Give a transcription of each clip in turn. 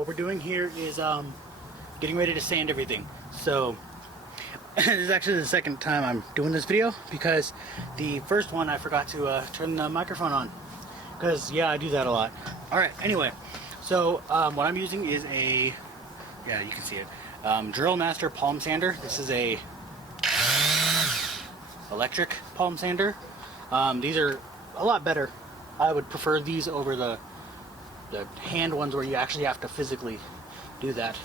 what we're doing here is getting ready to sand everything. So this is actually the second time I'm doing this video because the first one I forgot to turn the microphone on. Because yeah, I do that a lot. Alright, anyway, so what I'm using is a, yeah, you can see it, Drill Master Palm Sander. This is a electric palm sander. These are a lot better. I would prefer these over the hand ones where you actually have to physically do that.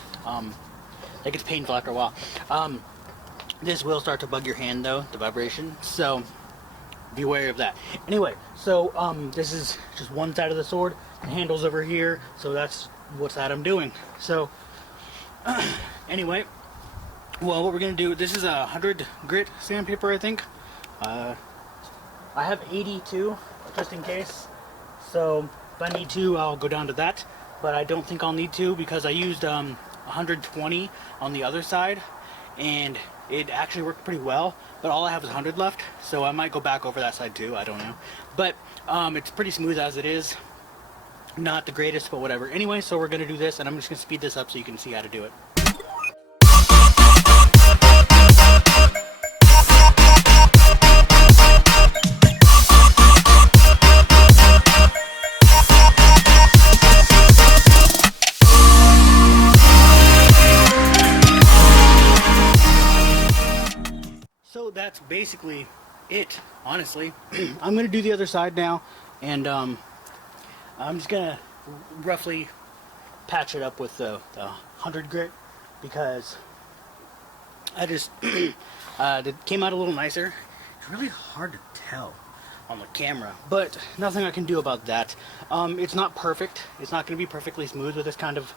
It gets painful after a while. This will start to bug your hand though, the vibration, so be wary of that. Anyway, so this is just one side of the sword. The handle's over here, so that's what's that I'm doing. So anyway, well, what we're gonna do, this is a 100 grit sandpaper, I think. I have 82 just in case, so if I need to, I'll go down to that, but I don't think I'll need to because I used 120 on the other side and it actually worked pretty well, but all I have is 100 left, so I might go back over that side too, I don't know. But it's pretty smooth as it is. Not the greatest, but whatever. Anyway, so we're gonna do this, and I'm just gonna speed this up so you can see how to do it. So that's basically it, honestly. I'm gonna do the other side now, and I'm just gonna roughly patch it up with the 100 grit because I just it came out a little nicer. It's really hard to tell on the camera, but nothing I can do about that. It's not perfect. It's not gonna be perfectly smooth with this kind of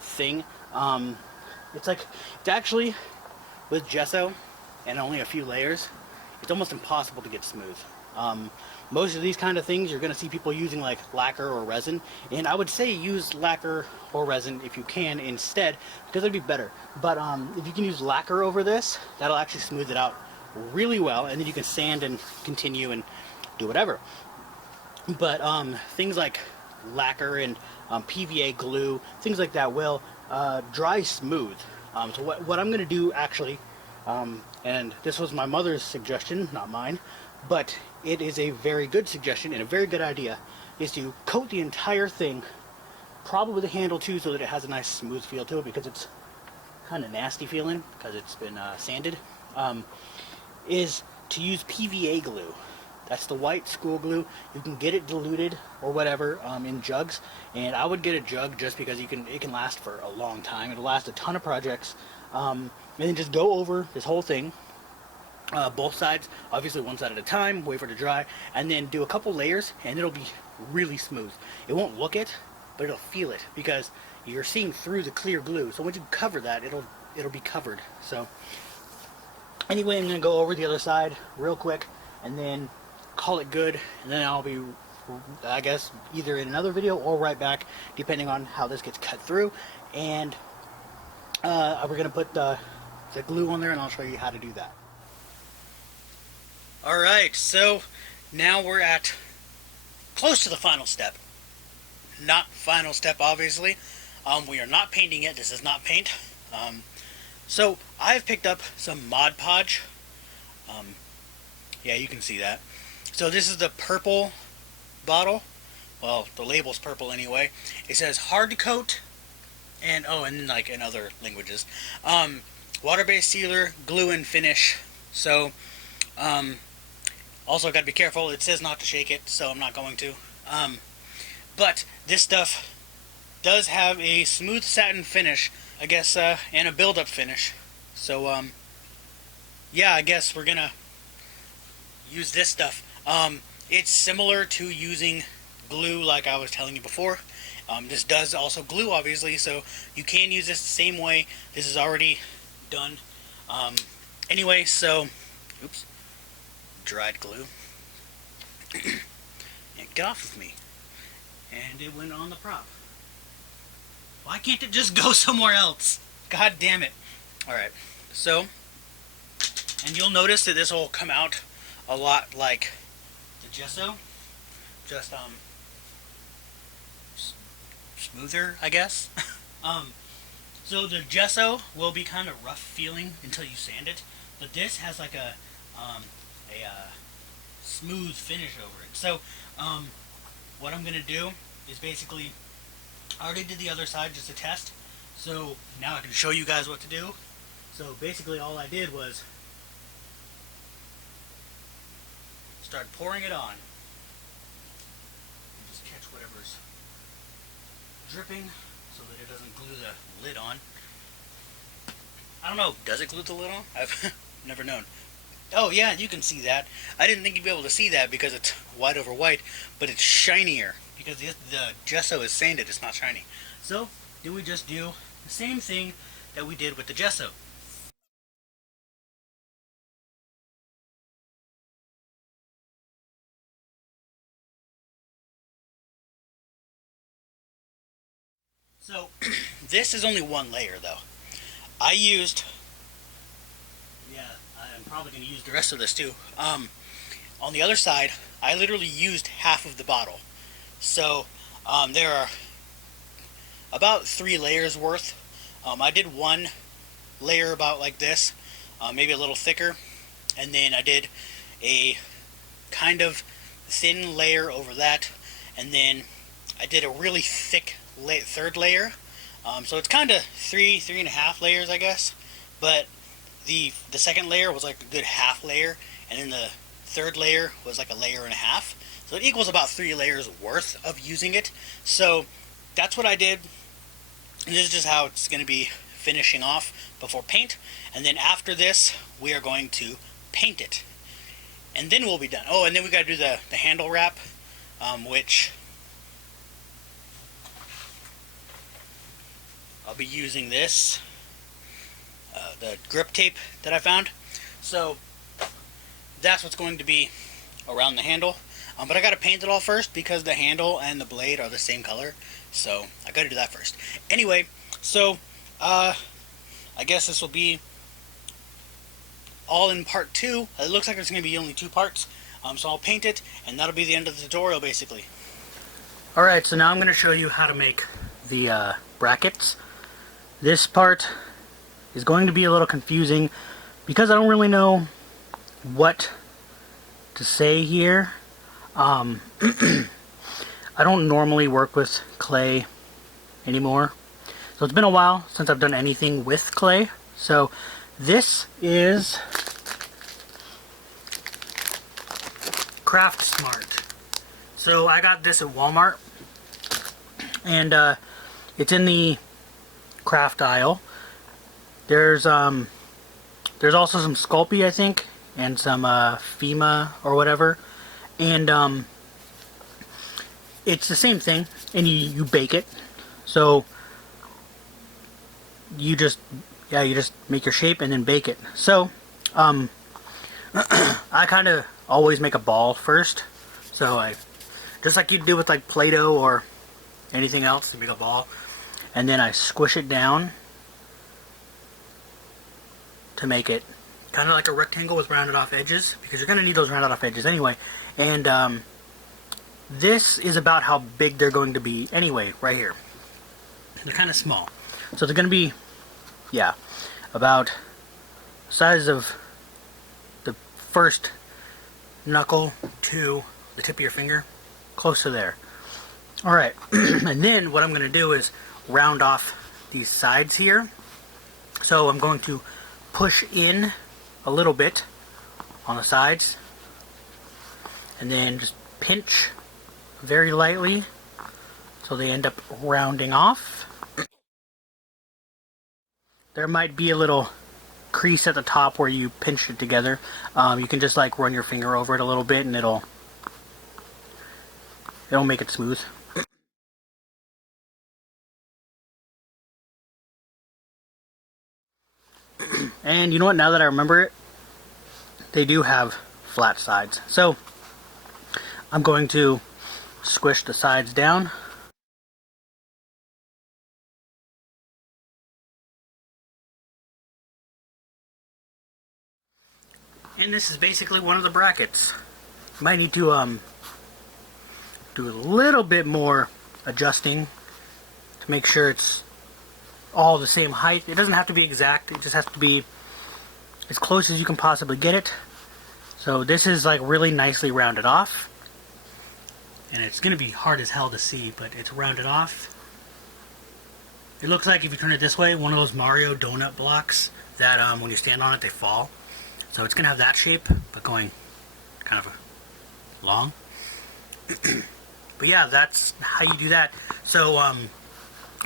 thing. It's actually with gesso and only a few layers, it's almost impossible to get smooth. Most of these kind of things you're going to see people using like lacquer or resin, and I would say use lacquer or resin if you can instead, because it'd be better. But if you can use lacquer over this, that'll actually smooth it out really well, and then you can sand and continue and do whatever. But things like lacquer and PVA glue, things like that will dry smooth. So what I'm going to do actually, and this was my mother's suggestion, not mine, but it is a very good suggestion and a very good idea, is to coat the entire thing, probably the handle too, so that it has a nice smooth feel to it, because it's kind of nasty feeling because it's been sanded, is to use PVA glue. That's the white school glue. You can get it diluted or whatever in jugs, and I would get a jug just because it can last for a long time. It'll last a ton of projects. And then just go over this whole thing, both sides, obviously one side at a time, wait for it to dry, and then do a couple layers, and it'll be really smooth. It won't look it, but it'll feel it, because you're seeing through the clear glue. So once you cover that, it'll be covered. So anyway, I'm going to go over the other side real quick, and then call it good, and then I'll be, I guess, either in another video or right back, depending on how this gets cut through. And we're going to put the glue on there, and I'll show you how to do that. Alright, so now we're at close to the final step. Not final step, obviously. We are not painting it. This is not paint. So I've picked up some Mod Podge. Yeah, you can see that. So this is the purple bottle. Well, the label's purple anyway. It says hard coat, and then like in other languages, water-based sealer, glue and finish. So also got to be careful. It says not to shake it, so I'm not going to. But this stuff does have a smooth satin finish, I guess, and a build-up finish. So yeah, I guess we're gonna use this stuff. It's similar to using glue, like I was telling you before. This does also glue, obviously, so you can use this the same way. This is already done. Anyway, so, oops, dried glue. And get off of me. And it went on the prop. Why can't it just go somewhere else? God damn it. Alright, so, and you'll notice that this will come out a lot like the gesso. Just, smoother, I guess. So the gesso will be kind of rough feeling until you sand it, but this has like a smooth finish over it. So what I'm gonna do is basically, I already did the other side just to test, so now I can show you guys what to do. So basically all I did was start pouring it on. Just catch whatever's dripping so that it doesn't glue the lid on. I don't know, does it glue the lid on? I've never known. Oh yeah, you can see that. I didn't think you'd be able to see that because it's white over white, but it's shinier because the gesso is sanded, it's not shiny. So then we just do the same thing that we did with the gesso. So this is only one layer though. I used, yeah, I'm probably going to use the rest of this too. On the other side, I literally used half of the bottle. So there are about 3 layers worth. I did one layer about like this, maybe a little thicker, and then I did a kind of thin layer over that, and then I did a really thick third layer. So it's kind of 3.5 layers, I guess. But the second layer was like a good half layer, and then the third layer was like a layer and a half. So it equals about 3 layers worth of using it. So that's what I did. And this is just how it's going to be finishing off before paint. And then after this, we are going to paint it. And then we'll be done. Oh, and then we got to do the handle wrap, which I'll be using this, the grip tape that I found. So that's what's going to be around the handle. But I got to paint it all first because the handle and the blade are the same color. So I got to do that first. Anyway, so I guess this will be all in part 2. It looks like there's going to be only 2 parts. So I'll paint it, and that'll be the end of the tutorial, basically. Alright, so now I'm going to show you how to make the brackets. This part is going to be a little confusing because I don't really know what to say here. I don't normally work with clay anymore, so it's been a while since I've done anything with clay. So this is Craft Smart. So I got this at Walmart, and it's in the craft aisle. There's also some Sculpey, I think, and some FEMA or whatever, and it's the same thing, and you bake it. So you just make your shape and then bake it. So I kind of always make a ball first. So I just like you do with like Play-Doh or anything else, to make a ball, and then I squish it down to make it kind of like a rectangle with rounded off edges, because you're going to need those rounded off edges anyway. And this is about how big they're going to be anyway, right here. They're kind of small. So they're going to be, yeah, about the size of the first knuckle to the tip of your finger, close to there. Alright, and then what I'm going to do is round off these sides here. So I'm going to push in a little bit on the sides, and then just pinch very lightly so they end up rounding off. There might be a little crease at the top where you pinch it together. You can just like run your finger over it a little bit and it'll make it smooth. And you know what, now that I remember it, they do have flat sides. So I'm going to squish the sides down. And this is basically one of the brackets. You might need to do a little bit more adjusting to make sure it's all the same height. It doesn't have to be exact, it just has to be as close as you can possibly get it. So this is like really nicely rounded off. And it's going to be hard as hell to see, but it's rounded off. It looks like, if you turn it this way, one of those Mario donut blocks that when you stand on it they fall. So it's going to have that shape, but going kind of long. But yeah, that's how you do that. So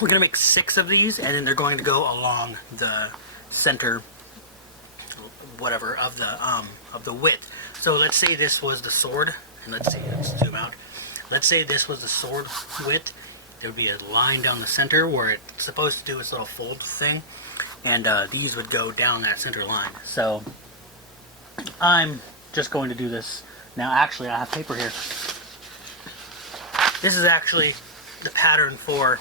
we're going to make 6 of these, and then they're going to go along the center, whatever, of the width. So let's say this was the sword, and let's zoom out. Let's say this was the sword width. There would be a line down the center where it's supposed to do its little fold thing, and these would go down that center line. So I'm just going to do this now. Actually, I have paper here. This is actually the pattern for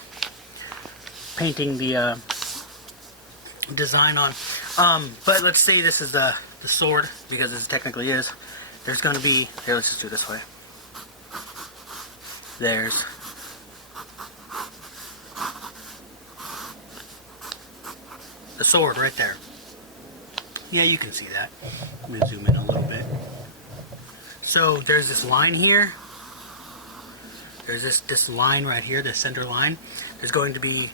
painting the design on. But let's say this is the sword, because this technically is. There's going to be, here, let's just do it this way. There's the sword right there. Yeah, you can see that. I'm going to zoom in a little bit. So there's this line here. There's this line right here, the center line. There's going to be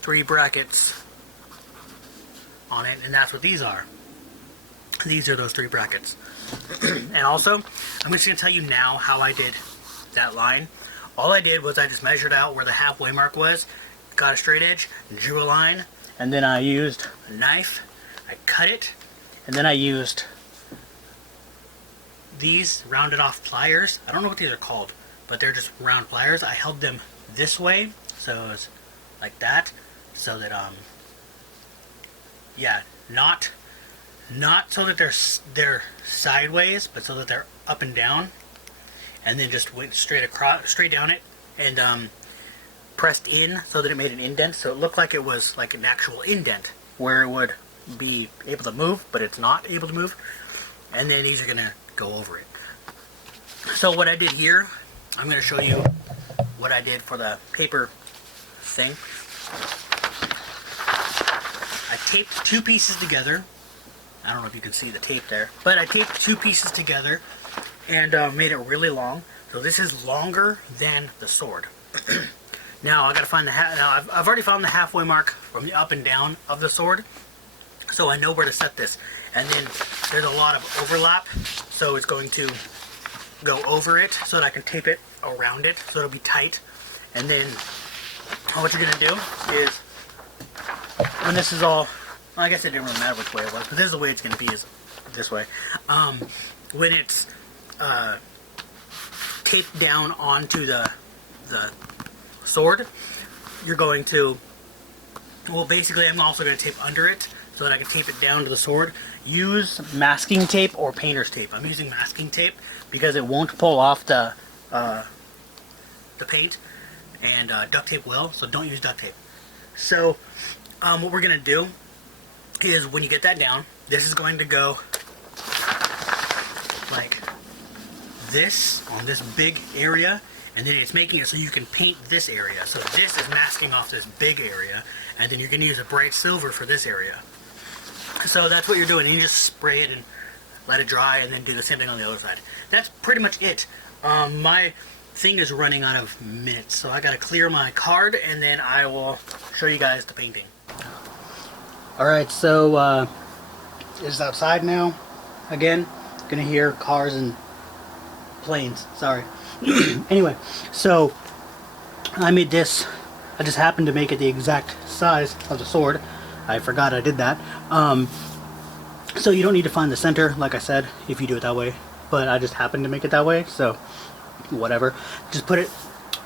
3 brackets on it, and that's what these are. These are those 3 brackets. And also, I'm just going to tell you now how I did that line. All I did was I just measured out where the halfway mark was, got a straight edge, drew a line, and then I used a knife, I cut it, and then I used these rounded off pliers. I don't know what these are called, but they're just round pliers. I held them this way, so it was like that, so that yeah, not so that they're sideways, but so that they're up and down, and then just went straight down it, and pressed in so that it made an indent, so it looked like it was like an actual indent where it would be able to move, but it's not able to move. And then these are gonna go over it. So what I did here, I'm going to show you what I did for the paper thing. I taped 2 pieces together. I don't know if you can see the tape there, but I taped 2 pieces together and made it really long. So this is longer than the sword. Now I got to find the now I've already found the halfway mark from the up and down of the sword, so I know where to set this. And then there's a lot of overlap, so it's going to go over it so that I can tape it around it so it'll be tight. And then what you're going to do is, when this is all, well, I guess it didn't really matter which way it was, but this is the way it's going to be, is this way. When it's taped down onto the sword, you're going to, well, basically I'm also going to tape under it so that I can tape it down to the sword. Use masking tape or painter's tape. I'm using masking tape because it won't pull off the paint, and duct tape will, so don't use duct tape. So what we're going to do is, when you get that down, this is going to go like this on this big area, and then it's making it so you can paint this area. So this is masking off this big area, and then you're going to use a bright silver for this area. So that's what you're doing. And you just spray it and let it dry, and then do the same thing on the other side. That's pretty much it. My thing is running out of minutes, so I got to clear my card, and then I will show you guys the painting. Alright, so it's outside now. Again, gonna hear cars and planes. Sorry. Anyway, so I made this. I just happened to make it the exact size of the sword. I forgot I did that. So you don't need to find the center, like I said, if you do it that way. But I just happened to make it that way, so whatever. Just put it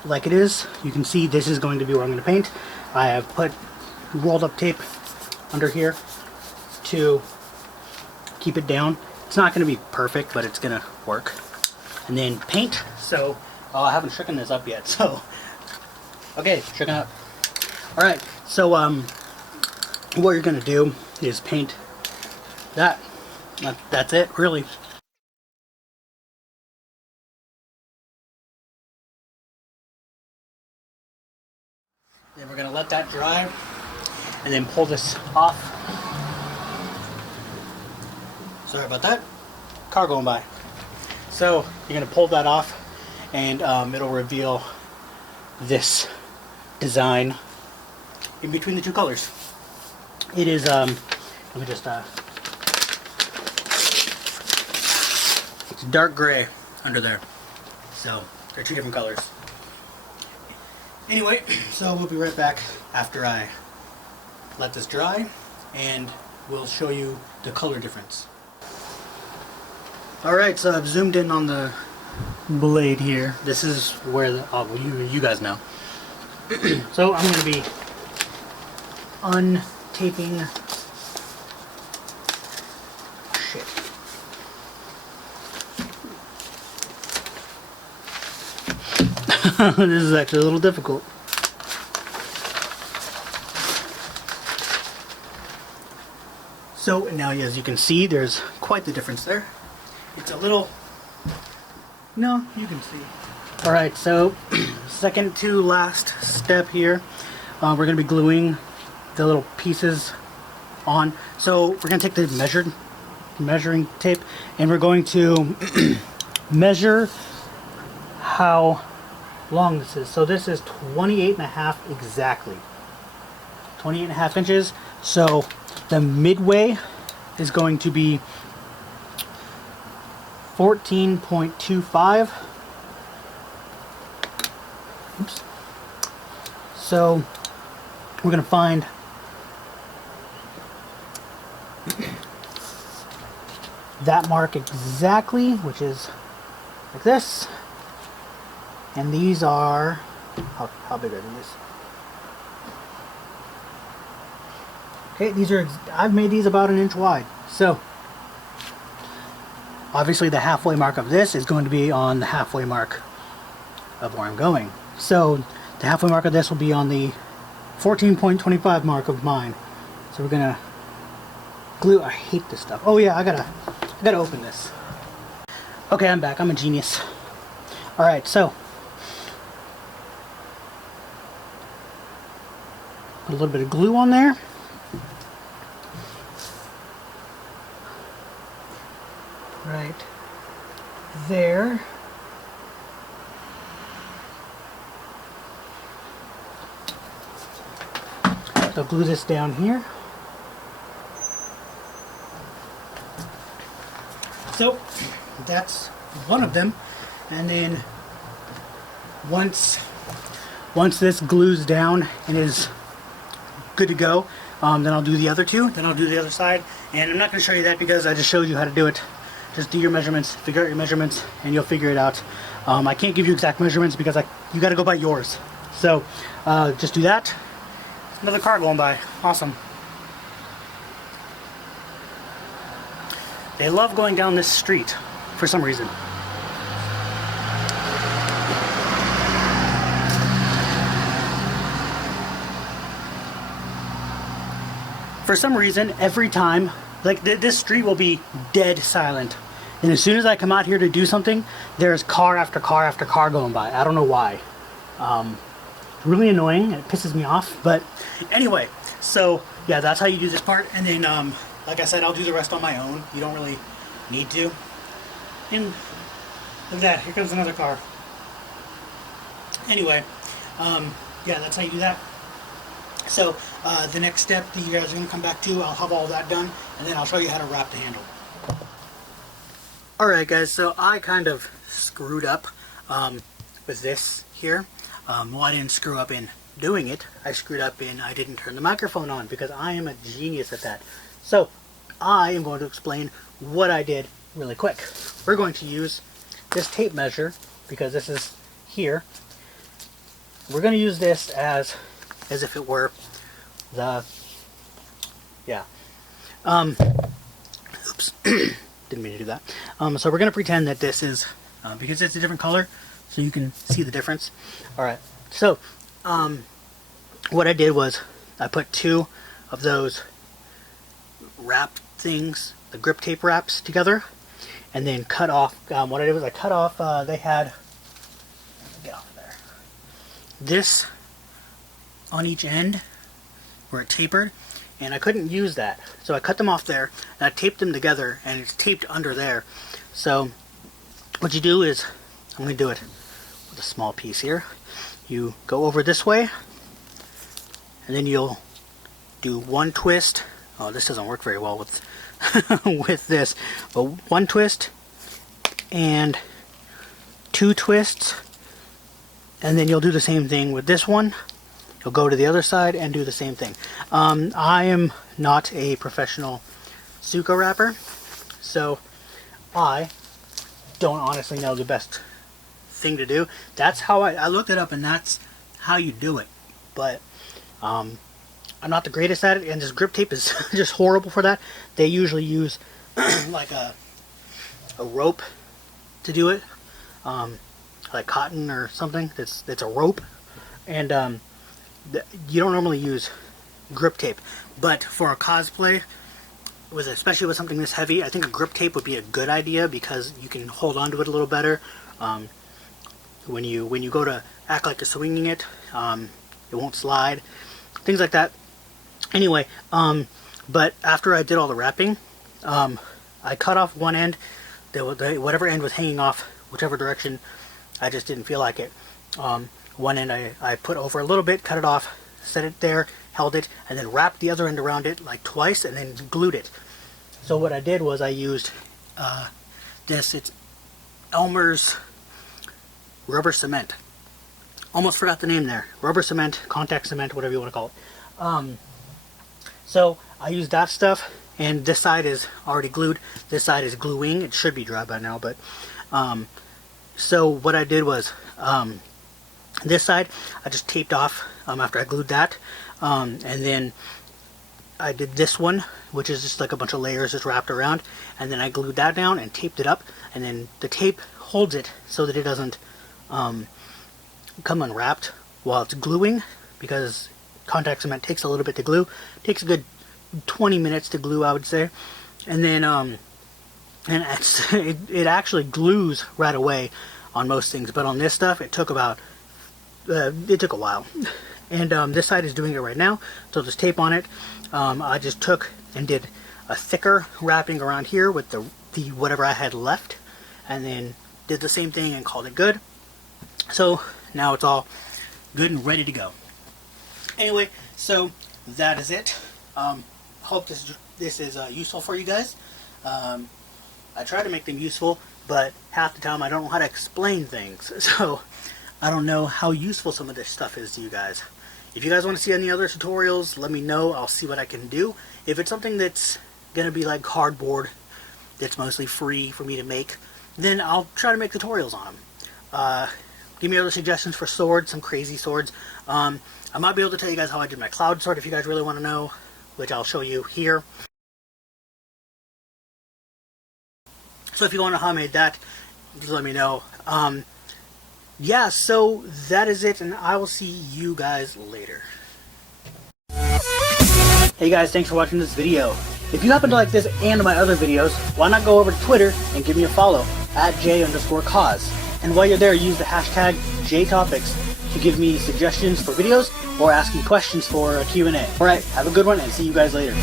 like it is. You can see this is going to be where I'm going to paint. I have put rolled up tape under here to keep it down. It's not going to be perfect, but it's going to work. And then paint. So, I haven't shooken this up yet, so. Okay, shooken up. Alright, so what you're going to do is paint that. That's it, really. Then we're going to let that dry. and then pull this off. Sorry about that. Car going by. So you're going to pull that off, and it'll reveal this design in between the two colors. It is, let me just, it's dark gray under there. So they're two different colors. Anyway, so we'll be right back after I let this dry, and we'll show you the color difference. Alright, so I've zoomed in on the blade here. This is where the, oh, well, you guys know. So I'm going to be untaping. Shit. This is actually a little difficult. So now, as you can see, there's quite the difference there. It's a little, no, you can see. Alright, so second to last step here, we're going to be gluing the little pieces on. So we're going to take the measuring tape, and we're going to measure how long this is. So this is 28.5 exactly. 28.5 inches. So the midway is going to be 14.25. Oops. So we're going to find that mark exactly, which is like this. And these are, how big are these? Okay, these are, I've made these about 1 inch wide. So obviously the halfway mark of this is going to be on the halfway mark of where I'm going. So the halfway mark of this will be on the 14.25 mark of mine. So we're gonna glue. I hate this stuff. Oh yeah, I gotta open this. Okay, I'm back. I'm a genius. All right, so put a little bit of glue on there. Right there. So glue this down here. So that's one of them, and then once this glues down and is good to go, then I'll do the other two. Then I'll do the other side, and I'm not going to show you that because I just showed you how to do it. Just do your measurements, figure out your measurements, and you'll figure it out. I can't give you exact measurements because you got to go by yours. So just do that. Another car going by. Awesome. They love going down this street for some reason. For some reason, every time, like this street will be dead silent. And as soon as I come out here to do something, there's car after car after car going by. I don't know why. Really annoying, and it pisses me off. But anyway, so yeah, that's how you do this part. And then, like I said, I'll do the rest on my own. You don't really need to. And look at that, here comes another car. Anyway, yeah, that's how you do that. So the next step that you guys are going to come back to, I'll have all that done, and then I'll show you how to wrap the handle. Alright guys, so I kind of screwed up with this here. Well, I didn't screw up in doing it. I screwed up in I didn't turn the microphone on because I am a genius at that. So I am going to explain what I did really quick. We're going to use this tape measure because this is here. We're going to use this as if it were the, yeah. Oops, didn't mean to do that. So we're going to pretend that this is, because it's a different color, so you can see the difference. Alright, so what I did was I put 2 of those wrap things, the grip tape wraps together, and then cut off, what I did was I cut off, they had, get off of there, this on each end, where it tapered, and I couldn't use that. So I cut them off there, and I taped them together, and it's taped under there. So what you do is, I'm going to do it with a small piece here. You go over this way, and then you'll do one twist. Oh, this doesn't work very well with with this, but one twist and two twists, and then you'll do the same thing with this one. You'll go to the other side and do the same thing. I am not a professional Suka wrapper, so I don't honestly know the best thing to do. That's how I looked it up, and that's how you do it. But I'm not the greatest at it, and this grip tape is just horrible for that. They usually use like a rope to do it, like cotton or something. It's a rope, and you don't normally use grip tape. But for a cosplay, especially with something this heavy, I think a grip tape would be a good idea because you can hold on to it a little better. When you go to act like you're swinging it, it won't slide, things like that. Anyway, but after I did all the wrapping, I cut off one end. Whatever end was hanging off, whichever direction, I just didn't feel like it. One end I put over a little bit, cut it off, set it there, held it, and then wrapped the other end around it like twice, and then glued it. So what I did was I used this. It's Elmer's rubber cement. Almost forgot the name there. Rubber cement, contact cement, whatever you want to call it. So I used that stuff, and this side is already glued. This side is gluing. It should be dry by now, but so what I did was this side I just taped off after I glued that, and then I did this one, which is just like a bunch of layers just wrapped around, and then I glued that down and taped it up, and then the tape holds it so that it doesn't come unwrapped while it's gluing, because contact cement takes a little bit to glue. It takes a good 20 minutes to glue, I would say, and then it actually glues right away on most things, but on this stuff it took about it took a while. And this side is doing it right now, so there's tape on it. I just took and did a thicker wrapping around here with the whatever I had left, and then did the same thing and called it good. So now it's all good and ready to go. Anyway, so that is it. Hope this is useful for you guys. I try to make them useful, but half the time I don't know how to explain things, so I don't know how useful some of this stuff is to you guys. If you guys want to see any other tutorials, let me know. I'll see what I can do. If it's something that's going to be like cardboard, that's mostly free for me to make, then I'll try to make tutorials on them. Give me other suggestions for swords, some crazy swords. I might be able to tell you guys how I did my cloud sword if you guys really want to know, which I'll show you here. So if you want to know how I made that, just let me know. Yeah, so that is it, and I will see you guys later. Hey guys, thanks for watching this video. If you happen to like this and my other videos, why not go over to Twitter and give me a follow at @J_cause. And while you're there, use the hashtag #JTopics to give me suggestions for videos or ask me questions for a Q&A. Alright, have a good one and see you guys later.